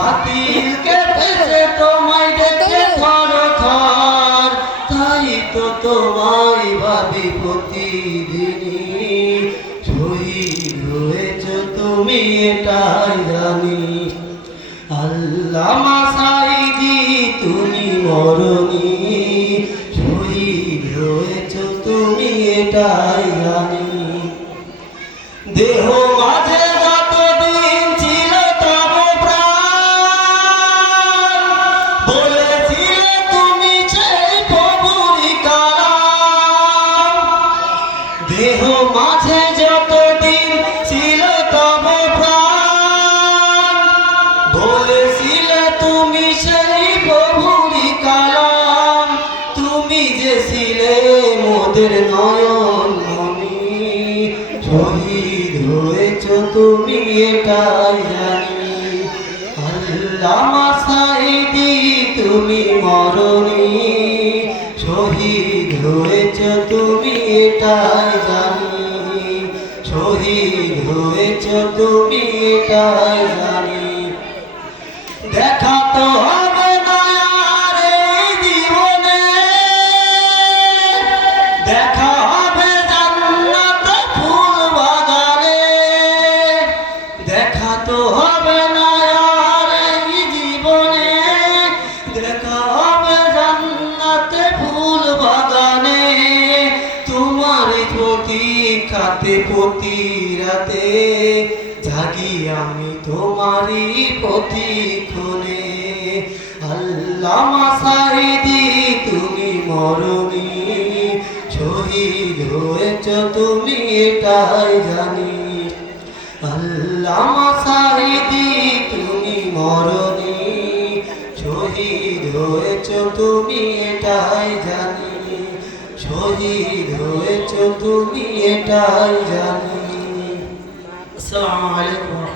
বাতিল কেটেছে তোমায় দেখে থর থর, তাই তো তোমায় ভাবি প্রতিদিনই। শহীদ হয়েছ তুমি এটাই জানি, আল্লামা সাঈদী তুমি মরণি। শহীদ হয়েছ তুমি এটাই জানি। দেহ মাঝে যতদিন ছিল তব প্রাণ, বলেছিলে তুমি সেই প্রভুরই কালাম। দেহ মাঝে যতদিন ছিল তব প্রাণ, বলেছিলে তুমি সেই প্রভুরই কালাম। তুমি যে ছিলে মোদের নয়ন মনি, শহীদ হয়েছ তুমি এটাই জানি, আল্লামা সাঈদী তুমি মরণি। শহীদ হয়েছ তুমি এটাই জানি, শহীদ হয়েছ তুমি এটাই জানি। দেখা তো হবে না আর এই জীবনে, দেখা হবে জান্নাত ফুল বাগানে। দেখা তো হবে না আর এই জীবনে, দেখা হবে জান্নাত ফুল বাগানে। তোমার প্রতীক্ষাতে প্রতি রাতে জাগি আমি তোমারই প্রতিক্ষণে, আল্লামা সাঈদী তুমি মরণি। শহীদ হয়েছ তুমি এটাই জানি, আল্লামা সাঈদী তুমি মরণি। শহীদ হয়েছ তুমি এটাই জানি, শহীদ হয়েছ তুমি এটাই জানি। আসসালামু আলাইকুম।